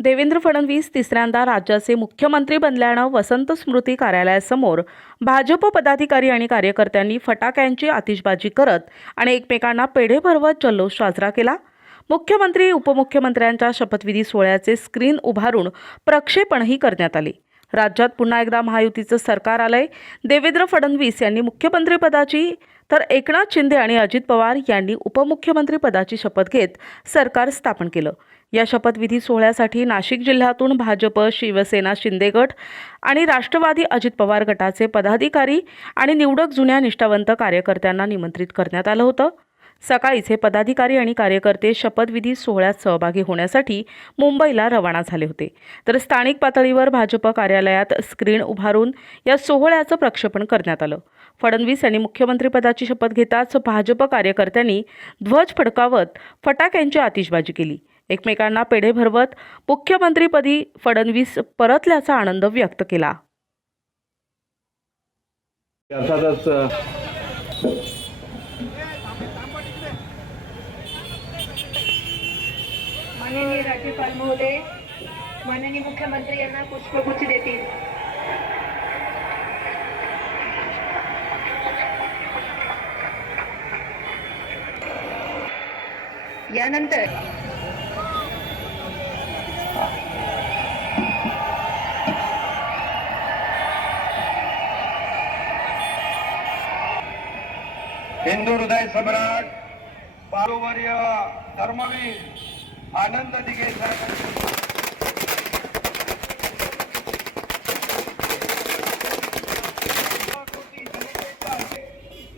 देवेंद्र फडणवीस तिसऱ्यांदा राज्याचे मुख्यमंत्री बनल्यानं वसंत स्मृती कार्यालयासमोर भाजप पदाधिकारी आणि कार्यकर्त्यांनी फटाक्यांची आतिषबाजी करत आणि एकमेकांना पेढे भरवत जल्लोष साजरा केला. मुख्यमंत्री उपमुख्यमंत्र्यांच्या शपथविधी सोहळ्याचे स्क्रीन उभारून प्रक्षेपणही करण्यात आले. राज्यात पुन्हा एकदा महायुतीचं सरकार आलंय. देवेंद्र फडणवीस यांनी मुख्यमंत्रीपदाची तर एकनाथ शिंदे आणि अजित पवार यांनी उपमुख्यमंत्रीपदाची शपथ घेत सरकार स्थापन केलं. या शपथविधी सोहळ्यासाठी नाशिक जिल्ह्यातून भाजप शिवसेना शिंदे गट आणि राष्ट्रवादी अजित पवार गटाचे पदाधिकारी आणि निवडक जुन्या निष्ठावंत कार्यकर्त्यांना निमंत्रित करण्यात आलं होतं. सकाळीच हे पदाधिकारी आणि कार्यकर्ते शपथविधी सोहळ्यात सहभागी होण्यासाठी मुंबईला रवाना झाले होते. तर स्थानिक पातळीवर भाजप कार्यालयात स्क्रीन उभारून या सोहळ्याचं प्रक्षेपण करण्यात आलं. फडणवीस यांनी मुख्यमंत्रीपदाची शपथ घेताच भाजप कार्यकर्त्यांनी ध्वज फडकावत फटाक्यांची आतिषबाजी केली. एकमेकांना पेढे भरवत मुख्यमंत्रीपदी फडणवीस परतल्याचा आनंद व्यक्त केला. अर्थातच अ, माननीय राज्यपाल महोदय माननीय मुख्यमंत्री यांना पुष्पगुच्छ देतील. यानंतर हिंदू हृदय सम्राट बारोवर्य धर्मवीर आनंद दिघे साहेबांचे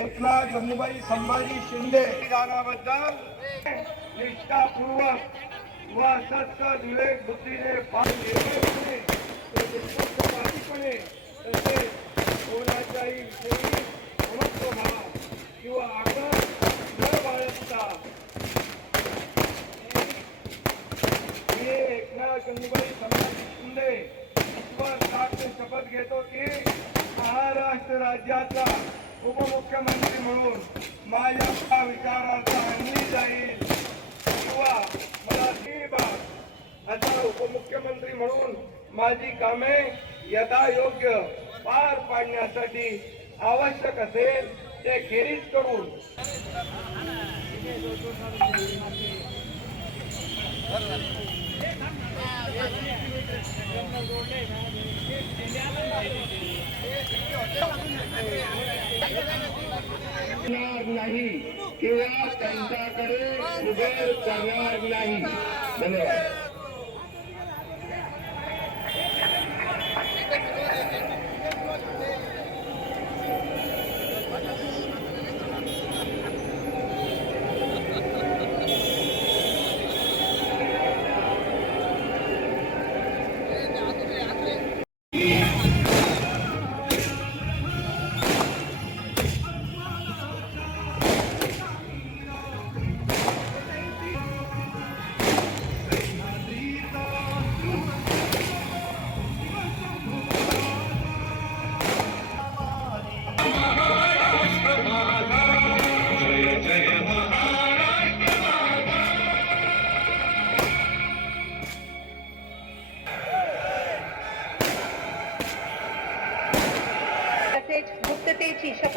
एकला जम्मूबाई संभाजी शिंदे विधानाबद्दल निष्ठापूर्वक व सत्य विवेक बुद्धीने पार निर्भयपणे व निष्पक्षपातीपणे तसेच कोणाच्याही विषयी समत्वभाव किंवा आग्रह न बाळगता मी एकनाथ गंगूबाई संभाजी शिंदे ईश्वर साक्ष शपथ घेतो की महाराष्ट्र राज्याचा उपमुख्यमंत्री म्हणून माझ्या विचारांचा अंगली जाईल. किंवा मला ही बाब आता उपमुख्यमंत्री म्हणून माझी कामे यथायोग्य पार पाडण्यासाठी आवश्यक असेल ते खेरीज करून. जोडले नाही किंवा त्यांच्याकडे उभे करणार नाही. धन्यवाद.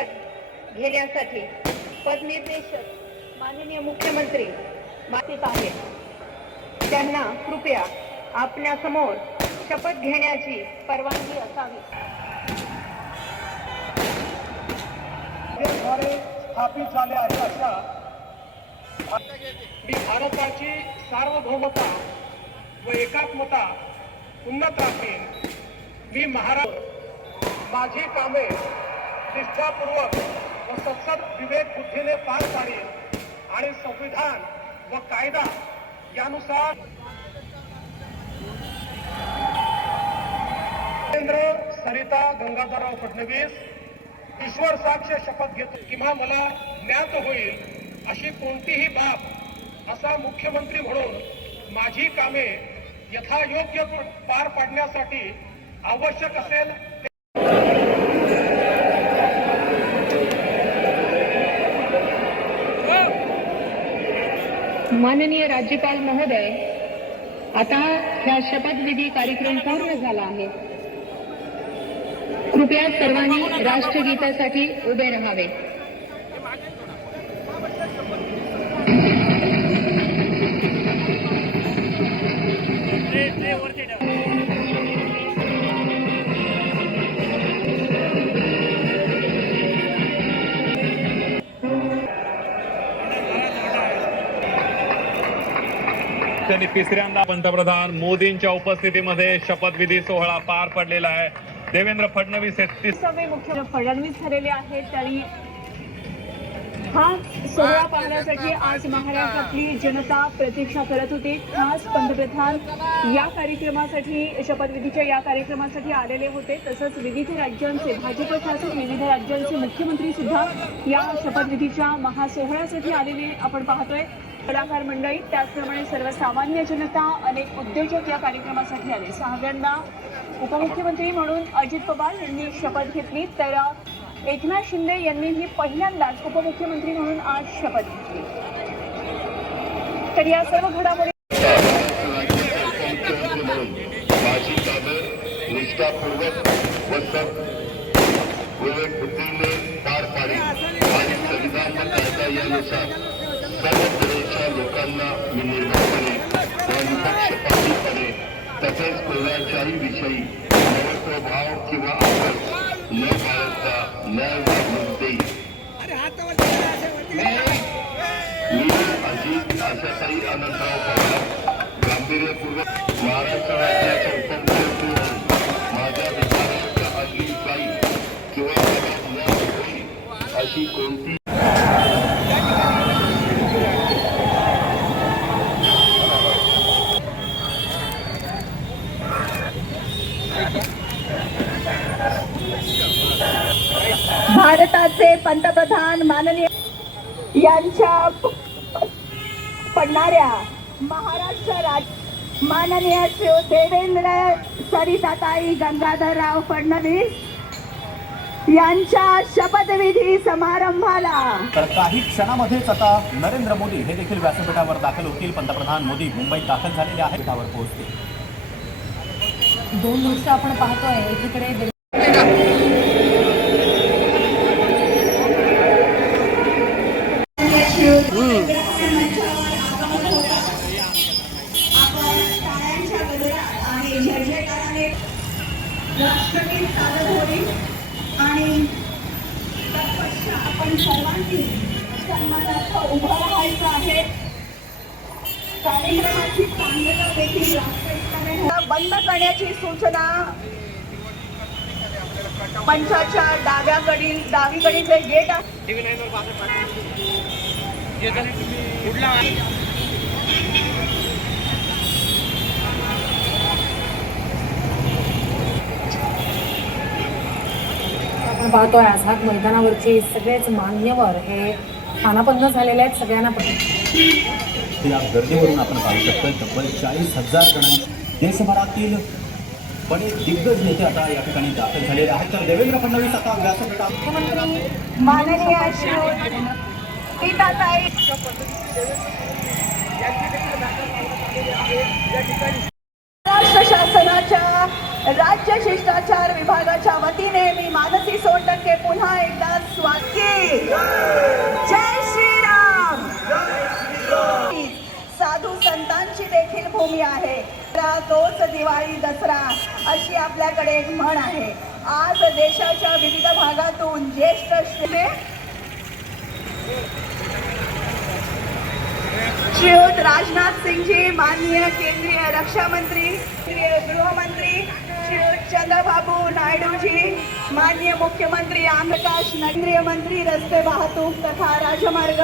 शपथ घेण्यासाठी पदनिर्देशक माननीय मुख्यमंत्री मातीत आहेत. त्यांना कृपया आपल्यासमोर शपथ घेण्याची परवानगी असावी. स्थापित झाले आहे अशा मी भारताची सार्वभौमता व एकात्मता उन्नत राखेन मी महाराज माझी कामे निष्ठापूर्वक व सतत विवेक बुद्धीने पार पाडेल आणि संविधान व कायदा यानुसार देवेंद्र सरिता गंगाधरराव फडणवीस ईश्वर साक्ष शपथ घेतो. किंवा मला ज्ञात होईल अशी कोणतीही बाब असा मुख्यमंत्री म्हणून माझी कामे यथायोग्य पार पाडण्यासाठी आवश्यक असेल माननीय राज्यपाल महोदय आता ह्या शपथविधी कार्यक्रम पूर्ण झाला आहे. कृपया सर्वांनी राष्ट्रगीतासाठी उभे राहावे. त्यांनी तिसऱ्यांदा पंतप्रधान मोदींच्या उपस्थितीमध्ये शपथविधी सोहळा पार पडलेला आहे. देवेंद्र फडणवीस हे तिस सगळे मुख्य फडणवीस ठरलेले आहेत आणि हा सोहळा पाहण्यासाठी आज महाराष्ट्रातली जनता प्रतीक्षा करत होती. खास पंतप्रधान या कार्यक्रमासाठी शपथविधीच्या या कार्यक्रमासाठी आलेले होते. तसंच विविध राज्यांचे भाजप शासक विविध राज्यांचे मुख्यमंत्री सुद्धा या शपथविधीच्या महासोहळ्यासाठी आलेले आपण पाहतोय. कलाकार मंडळी त्याचप्रमाणे सर्वसामान्य जनता अनेक उद्योजक या कार्यक्रमासाठी आले. सहाव्यांदा उपमुख्यमंत्री म्हणून अजित पवार यांनी शपथ घेतली. तर एकनाथ शिंदे यांनीही पहिल्यांदाच उपमुख्यमंत्री म्हणून आज शपथ घेतली. तर या सर्व घडामोडी पार पाडी आणि संविधान कायदा यानुसार सर्व लोकांना मी निर्भयपणे व निपक्षपातीपणे तसेच कोणाच्याही विषयी भाव किंवा आदर न बाळगता न्याय वागणूक देईल. मी अजित आशाताई अनंतराव पवार गांभीर्यपूर्वक महाराष्ट्र राज्याचे उपमुख्यमंत्री म्हणून माझ्या विचारांच्या अगदी काही किंवा अशी कोणती भारताचे पंतप्रधान माननीय यांच्या पडणाऱ्या महाराष्ट्र राज माननीय श्री देवेंद्र सरिताताई गंगाधरराव फडणवीस यांच्या शपथविधी समारंभाला. तर काही क्षणामध्येच आता नरेंद्र मोदी हे देखील व्यासपीठावर दाखल होतील. पंतप्रधान मोदी मुंबईत दाखल झालेले आहेत. पीठावर पोहोचतील. दोन दृश्य आपण पाहतोय. एकीकडे राष्ट्रगीत सादर होईल आणि तत्पश्चात आपण सर्वांनी सन्मानार्थ उभं राहायचं आहे. कार्यक्रमाची सांगता देखील राष्ट्रगीताने बंद करण्याची सूचना पंचाच्या डाव्याकडील डावीकडील जे गेट आहे. आपण पाहतोय आझाद मैदानावरचे सगळेच मान्यवर हे खानापन्न झालेले आहेत सगळ्यांना पण. या गर्दीवरून आपण पाहू शकतो तब्बल चाळीस हजार जणांची देशभरातील पण दिग्गज नेते आता या ठिकाणी दाखल झालेले आहेत. तर देवेंद्र फडणवीस आता मुख्यमंत्री माननीय महाराष्ट्र शासनाच्या राज्य शिष्टाचार विभागाच्या वतीने मी मानसी सोनटक्के पुन्हा एकदा स्वागती जय श्रीराम. साधू संतांची देखील भूमी आहे. तोच दिवाळी दसरा अशी आपल्याकडे एक म्हण आहे. आज देशाच्या विविध भागातून ज्येष्ठ श्री श्रीयुत राजनाथ सिंगजी माननीय केंद्रीय रक्षा मंत्री केंद्रीय गृहमंत्री श्रीयुत चंद्रबाबू नायडू जी माननीय मुख्यमंत्री आमप्रकाश केंद्रीय मंत्री रस्ते वाहतूक तथा राजमार्ग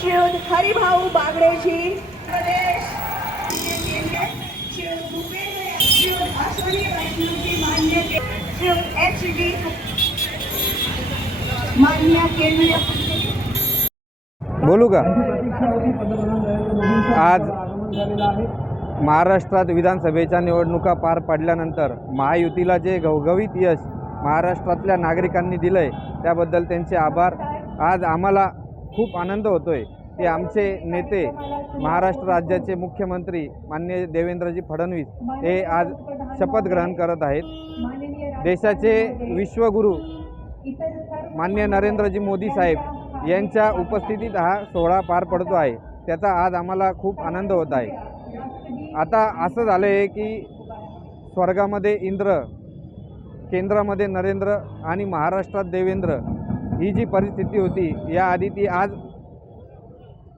श्रीयुत हरिभाऊ बागडे जी प्रदेश श्रीयुत भूपेंद्र श्रीयुत अश्वनी वैष्णव जी माननीय के- श्रीयुत एच डी माननीय केंद्रीय मंत्री बोलू का? आज महाराष्ट्रात विधानसभेच्या निवडणुका पार पडल्यानंतर महायुतीला जे घवघवीत यश महाराष्ट्रातल्या नागरिकांनी दिलं आहे त्याबद्दल त्यांचे आभार. आज आम्हाला खूप आनंद होतो आहे ते आमचे नेते महाराष्ट्र राज्याचे मुख्यमंत्री मान्य देवेंद्रजी फडणवीस हे आज शपथ ग्रहण करत आहेत. देशाचे विश्वगुरू मान्य नरेंद्रजी मोदी साहेब यांच्या उपस्थितीत हा सोहळा पार पडतो आहे. त्याचा आज आम्हाला खूप आनंद होत आहे. आता असं झालं आहे की स्वर्गामध्ये इंद्र केंद्रामध्ये नरेंद्र आणि महाराष्ट्रात देवेंद्र ही जी परिस्थिती होती याआधी ती आज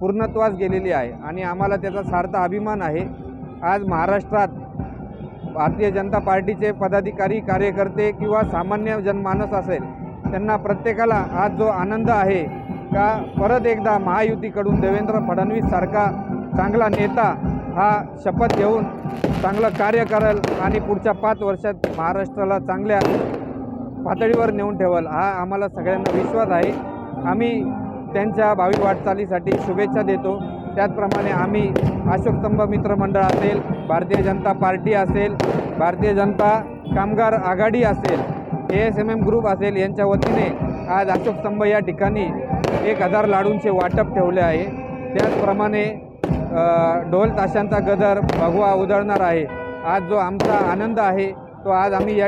पूर्णत्वास गेलेली आहे आणि आम्हाला त्याचा सार्थ अभिमान आहे. आज महाराष्ट्रात भारतीय जनता पार्टीचे पदाधिकारी कार्यकर्ते किंवा सामान्य जनमानस असेल त्यांना प्रत्येकाला आज जो आनंद आहे का परत एकदा महायुतीकडून देवेंद्र फडणवीस सारखा चांगला नेता हा शपथ घेऊन चांगलं कार्य करेल आणि पुढच्या पाच वर्षात महाराष्ट्राला चांगल्या पातळीवर नेऊन ठेवल हा आम्हाला सगळ्यांना विश्वास आहे. आम्ही त्यांच्या भावी वाटचालीसाठी शुभेच्छा देतो. त्याचप्रमाणे आम्ही अशोकस्तंभ मित्रमंडळ असेल भारतीय जनता पार्टी असेल भारतीय जनता कामगार आघाडी असेल A S M M group असेल यांच्या वतीने आज अशोकस्तंभ या ठिकाणी एक हजार लाडूंचे वाटप ठेवले आहे. त्याचप्रमाणे ढोल ताशांचा गजर भगवा उधळणार आहे. आज जो आमचा आनंद आहे तो आज आम्ही या